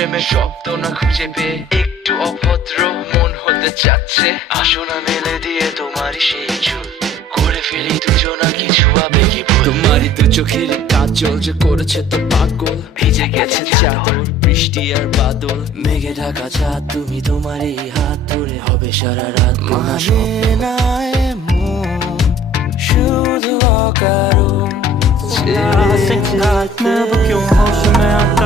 প্রেমের শব্দ না খুঁজে পেয়ে একটু অভদ্র মন হতে চাচ্ছে। আসো না মেলে দিয়ে তোমারই সেই চুল, করে ফেলি দুজনা কিছু আবেগী ভুল। তোমারই তো চোখের কাজল যে করেছে তো পাগল, ভিজে গেছে চাদর বৃষ্টি আর বাদল, মেঘে ঢাকা চাঁদ তুমি তোমার এই হাত ধরে হবে সারা রাত। মানে না এমন শুধু অকারণ Sentirate me på kjolmåsen med